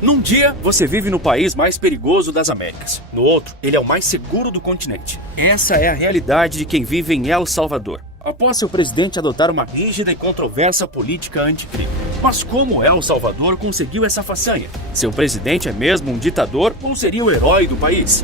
Num dia, você vive no país mais perigoso das Américas. No outro, ele é o mais seguro do continente. Essa é a realidade de quem vive em El Salvador, após seu presidente adotar uma rígida e controversa política anticrime. Mas como El Salvador conseguiu essa façanha? Seu presidente é mesmo um ditador ou seria o herói do país?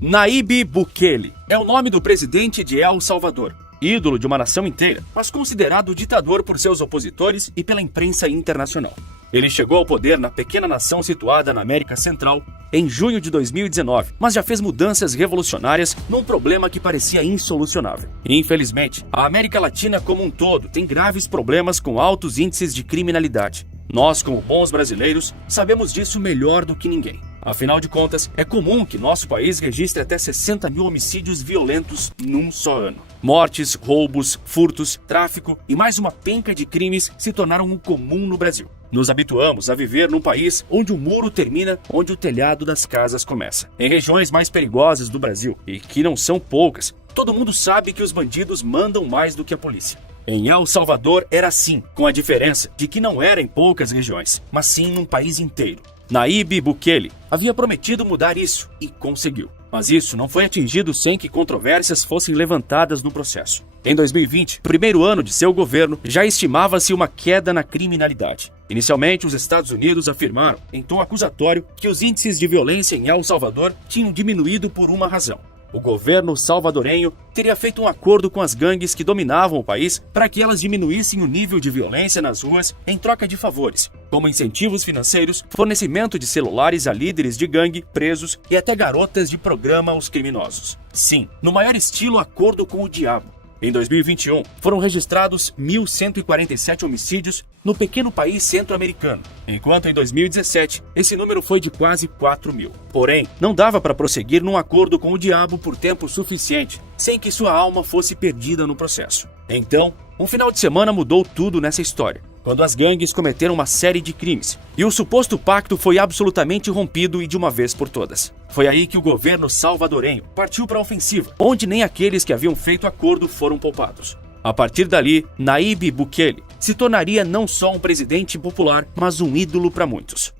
Nayib Bukele é o nome do presidente de El Salvador, ídolo de uma nação inteira, mas considerado ditador por seus opositores e pela imprensa internacional. Ele chegou ao poder na pequena nação situada na América Central em junho de 2019, mas já fez mudanças revolucionárias num problema que parecia insolucionável. Infelizmente, a América Latina como um todo tem graves problemas com altos índices de criminalidade. Nós, como bons brasileiros, sabemos disso melhor do que ninguém. Afinal de contas, é comum que nosso país registre até 60 mil homicídios violentos num só ano. Mortes, roubos, furtos, tráfico e mais uma penca de crimes se tornaram um comum no Brasil. Nos habituamos a viver num país onde o muro termina onde o telhado das casas começa. Em regiões mais perigosas do Brasil, e que não são poucas, todo mundo sabe que os bandidos mandam mais do que a polícia. Em El Salvador era assim, com a diferença de que não era em poucas regiões, mas sim num país inteiro. Nayib Bukele havia prometido mudar isso e conseguiu. Mas isso não foi atingido sem que controvérsias fossem levantadas no processo. Em 2020, primeiro ano de seu governo, já estimava-se uma queda na criminalidade. Inicialmente, os Estados Unidos afirmaram, em tom acusatório, que os índices de violência em El Salvador tinham diminuído por uma razão. O governo salvadorenho teria feito um acordo com as gangues que dominavam o país para que elas diminuíssem o nível de violência nas ruas em troca de favores, como incentivos financeiros, fornecimento de celulares a líderes de gangue, presos e até garotas de programa aos criminosos. Sim, no maior estilo acordo com o diabo. Em 2021, foram registrados 1.147 homicídios no pequeno país centro-americano, enquanto em 2017 esse número foi de quase 4 mil. Porém, não dava para prosseguir num acordo com o diabo por tempo suficiente, sem que sua alma fosse perdida no processo. Então, um final de semana mudou tudo nessa história, quando as gangues cometeram uma série de crimes, e o suposto pacto foi absolutamente rompido e de uma vez por todas. Foi aí que o governo salvadorenho partiu para a ofensiva, onde nem aqueles que haviam feito acordo foram poupados. A partir dali, Nayib Bukele se tornaria não só um presidente popular, mas um ídolo para muitos.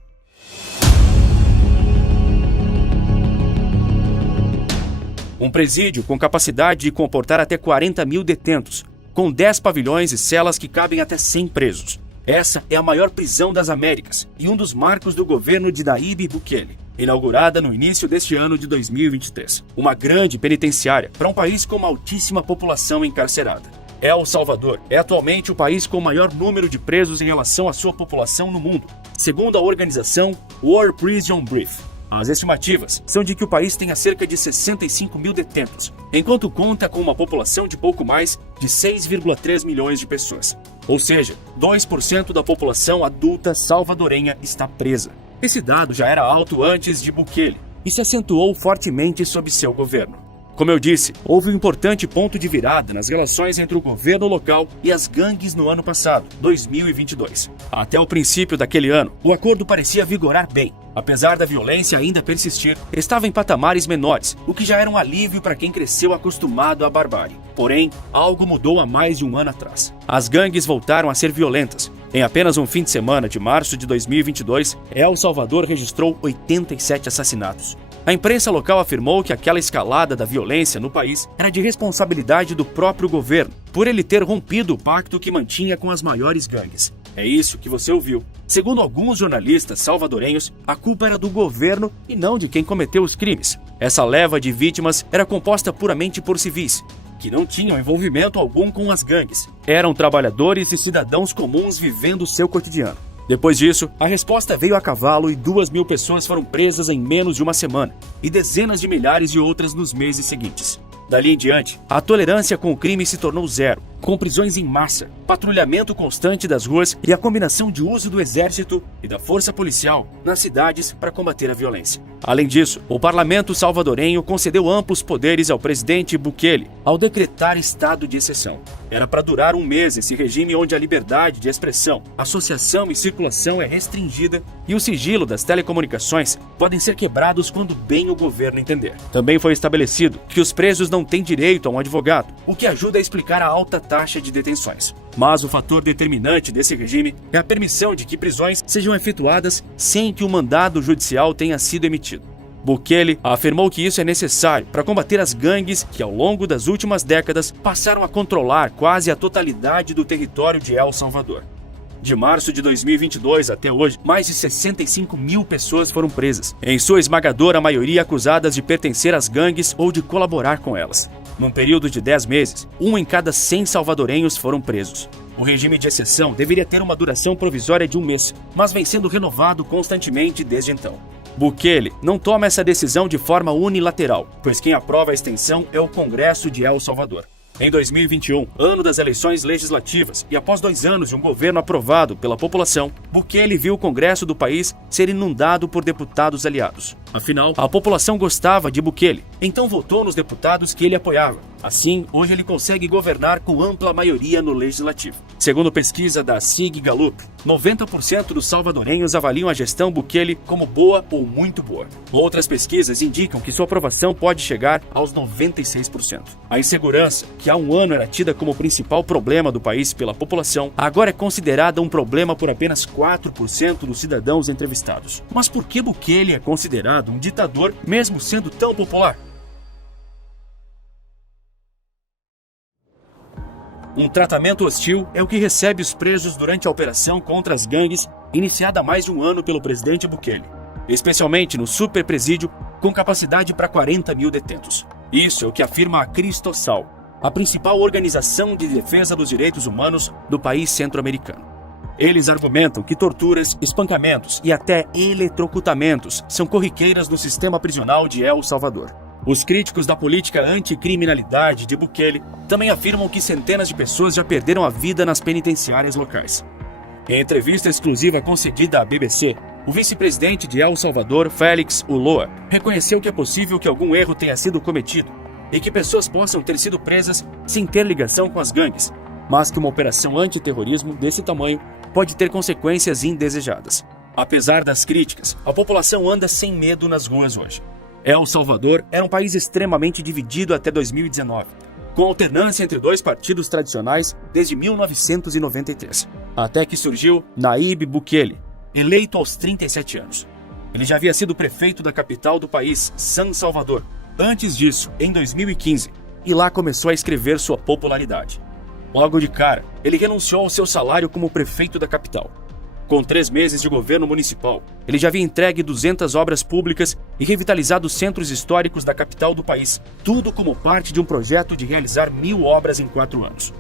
Um presídio com capacidade de comportar até 40 mil detentos, com 10 pavilhões e celas que cabem até 100 presos. Essa é a maior prisão das Américas e um dos marcos do governo de Nayib Bukele, inaugurada no início deste ano de 2023. Uma grande penitenciária para um país com uma altíssima população encarcerada. El Salvador é atualmente o país com o maior número de presos em relação à sua população no mundo, segundo a organização World Prison Brief. As estimativas são de que o país tenha cerca de 65 mil detentos, enquanto conta com uma população de pouco mais de 6,3 milhões de pessoas. Ou seja, 2% da população adulta salvadorenha está presa. Esse dado já era alto antes de Bukele e se acentuou fortemente sob seu governo. Como eu disse, houve um importante ponto de virada nas relações entre o governo local e as gangues no ano passado, 2022. Até o princípio daquele ano, o acordo parecia vigorar bem. Apesar da violência ainda persistir, estava em patamares menores, o que já era um alívio para quem cresceu acostumado à barbárie. Porém, algo mudou há mais de um ano atrás. As gangues voltaram a ser violentas. Em apenas um fim de semana de março de 2022, El Salvador registrou 87 assassinatos. A imprensa local afirmou que aquela escalada da violência no país era de responsabilidade do próprio governo, por ele ter rompido o pacto que mantinha com as maiores gangues. É isso que você ouviu. Segundo alguns jornalistas salvadorenhos, a culpa era do governo e não de quem cometeu os crimes. Essa leva de vítimas era composta puramente por civis, que não tinham envolvimento algum com as gangues. Eram trabalhadores e cidadãos comuns vivendo o seu cotidiano. Depois disso, a resposta veio a cavalo e 2.000 pessoas foram presas em menos de uma semana, e dezenas de milhares de outras nos meses seguintes. Dali em diante, a tolerância com o crime se tornou zero, com prisões em massa, patrulhamento constante das ruas e a combinação de uso do exército e da força policial nas cidades para combater a violência. Além disso, o parlamento salvadorenho concedeu amplos poderes ao presidente Bukele ao decretar estado de exceção. Era para durar um mês esse regime onde a liberdade de expressão, associação e circulação é restringida e o sigilo das telecomunicações podem ser quebrados quando bem o governo entender. Também foi estabelecido que os presos não têm direito a um advogado, o que ajuda a explicar a alta taxa de detenções. Mas o fator determinante desse regime é a permissão de que prisões sejam efetuadas sem que o mandado judicial tenha sido emitido. Bukele afirmou que isso é necessário para combater as gangues que, ao longo das últimas décadas, passaram a controlar quase a totalidade do território de El Salvador. De março de 2022 até hoje, mais de 65 mil pessoas foram presas, em sua esmagadora maioria acusadas de pertencer às gangues ou de colaborar com elas. Num período de 10 meses, 1 em cada 100 salvadorenhos foram presos. O regime de exceção deveria ter uma duração provisória de 1 mês, mas vem sendo renovado constantemente desde então. Bukele não toma essa decisão de forma unilateral, pois quem aprova a extensão é o Congresso de El Salvador. Em 2021, ano das eleições legislativas, e após 2 anos de um governo aprovado pela população, Bukele viu o Congresso do país ser inundado por deputados aliados. Afinal, a população gostava de Bukele, então votou nos deputados que ele apoiava. Assim, hoje ele consegue governar com ampla maioria no legislativo. Segundo pesquisa da SIG Gallup, 90% dos salvadorenhos avaliam a gestão Bukele como boa ou muito boa. Outras pesquisas indicam que sua aprovação pode chegar aos 96%. A insegurança, que há 1 ano era tida como o principal problema do país pela população, agora é considerada um problema por apenas 4% dos cidadãos entrevistados. Mas por que Bukele é considerado um ditador, mesmo sendo tão popular? Um tratamento hostil é o que recebe os presos durante a operação contra as gangues, iniciada há mais de 1 ano pelo presidente Bukele, especialmente no superpresídio com capacidade para 40 mil detentos. Isso é o que afirma a Cristosal, a principal organização de defesa dos direitos humanos do país centro-americano. Eles argumentam que torturas, espancamentos e até eletrocutamentos são corriqueiras no sistema prisional de El Salvador. Os críticos da política anticriminalidade de Bukele também afirmam que centenas de pessoas já perderam a vida nas penitenciárias locais. Em entrevista exclusiva concedida à BBC, o vice-presidente de El Salvador, Félix Ulloa, reconheceu que é possível que algum erro tenha sido cometido e que pessoas possam ter sido presas sem ter ligação com as gangues, mas que uma operação antiterrorismo desse tamanho pode ter consequências indesejadas. Apesar das críticas, a população anda sem medo nas ruas hoje. El Salvador era um país extremamente dividido até 2019, com alternância entre 2 partidos tradicionais desde 1993, até que surgiu Nayib Bukele, eleito aos 37 anos. Ele já havia sido prefeito da capital do país, San Salvador, antes disso, em 2015, e lá começou a escrever sua popularidade. Logo de cara, ele renunciou ao seu salário como prefeito da capital. Com 3 meses de governo municipal, ele já havia entregue 200 obras públicas e revitalizado os centros históricos da capital do país, tudo como parte de um projeto de realizar 1000 obras em 4 anos.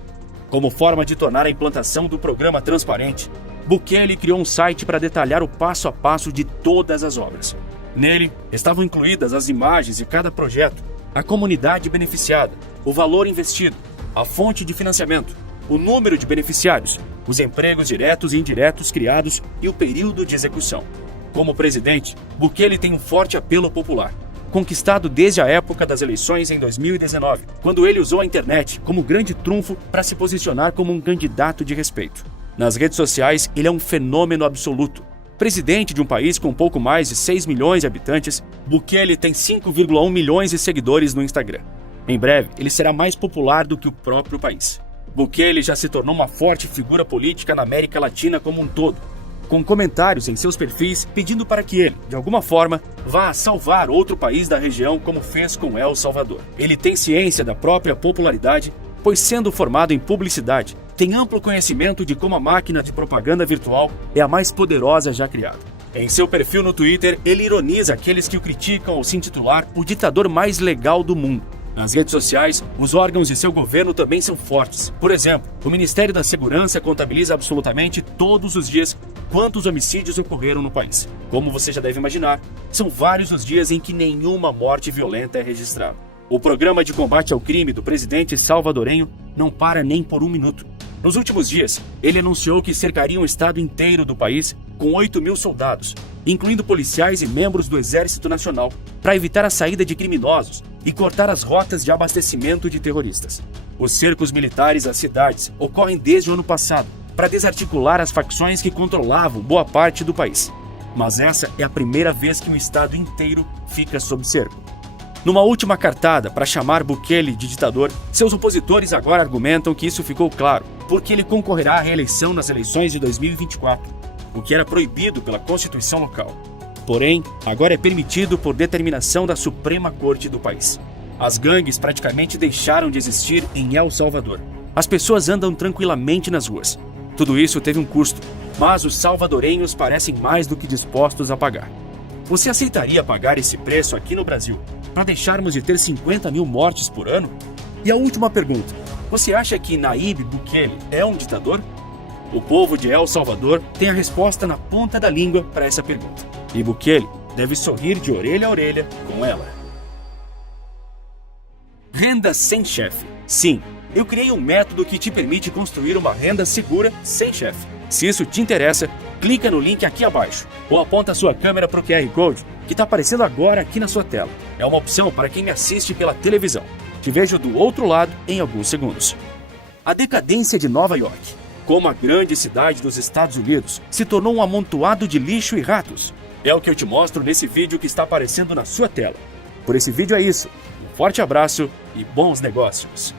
Como forma de tornar a implantação do programa transparente, Bukele criou um site para detalhar o passo a passo de todas as obras. Nele, estavam incluídas as imagens de cada projeto, a comunidade beneficiada, o valor investido, a fonte de financiamento, o número de beneficiários, os empregos diretos e indiretos criados e o período de execução. Como presidente, Bukele tem um forte apelo popular, conquistado desde a época das eleições em 2019, quando ele usou a internet como grande trunfo para se posicionar como um candidato de respeito. Nas redes sociais, ele é um fenômeno absoluto. Presidente de um país com pouco mais de 6 milhões de habitantes, Bukele tem 5,1 milhões de seguidores no Instagram. Em breve, ele será mais popular do que o próprio país. Bukele já se tornou uma forte figura política na América Latina como um todo, com comentários em seus perfis pedindo para que ele, de alguma forma, vá salvar outro país da região como fez com El Salvador. Ele tem ciência da própria popularidade, pois sendo formado em publicidade, tem amplo conhecimento de como a máquina de propaganda virtual é a mais poderosa já criada. Em seu perfil no Twitter, ele ironiza aqueles que o criticam ao se intitular o ditador mais legal do mundo. Nas redes sociais, os órgãos de seu governo também são fortes. Por exemplo, o Ministério da Segurança contabiliza absolutamente todos os dias quantos homicídios ocorreram no país. Como você já deve imaginar, são vários os dias em que nenhuma morte violenta é registrada. O programa de combate ao crime do presidente salvadorenho não para nem por 1 minuto. Nos últimos dias, ele anunciou que cercaria o estado inteiro do país com 8.000 soldados, incluindo policiais e membros do Exército Nacional, para evitar a saída de criminosos e cortar as rotas de abastecimento de terroristas. Os cercos militares às cidades ocorrem desde o ano passado, para desarticular as facções que controlavam boa parte do país. Mas essa é a primeira vez que um estado inteiro fica sob cerco. Numa última cartada para chamar Bukele de ditador, seus opositores agora argumentam que isso ficou claro, porque ele concorrerá à reeleição nas eleições de 2024, o que era proibido pela Constituição local. Porém, agora é permitido por determinação da Suprema Corte do país. As gangues praticamente deixaram de existir em El Salvador. As pessoas andam tranquilamente nas ruas. Tudo isso teve um custo, mas os salvadorenhos parecem mais do que dispostos a pagar. Você aceitaria pagar esse preço aqui no Brasil para deixarmos de ter 50 mil mortes por ano? E a última pergunta: você acha que Nayib Bukele é um ditador? O povo de El Salvador tem a resposta na ponta da língua para essa pergunta. E Bukele deve sorrir de orelha a orelha com ela. Renda sem chefe. Sim, eu criei um método que te permite construir uma renda segura sem chefe. Se isso te interessa, clica no link aqui abaixo ou aponta a sua câmera para o QR Code que está aparecendo agora aqui na sua tela. É uma opção para quem me assiste pela televisão. Te vejo do outro lado em alguns segundos. A decadência de Nova York, como a grande cidade dos Estados Unidos, se tornou um amontoado de lixo e ratos. É o que eu te mostro nesse vídeo que está aparecendo na sua tela. Por esse vídeo é isso. Um forte abraço e bons negócios.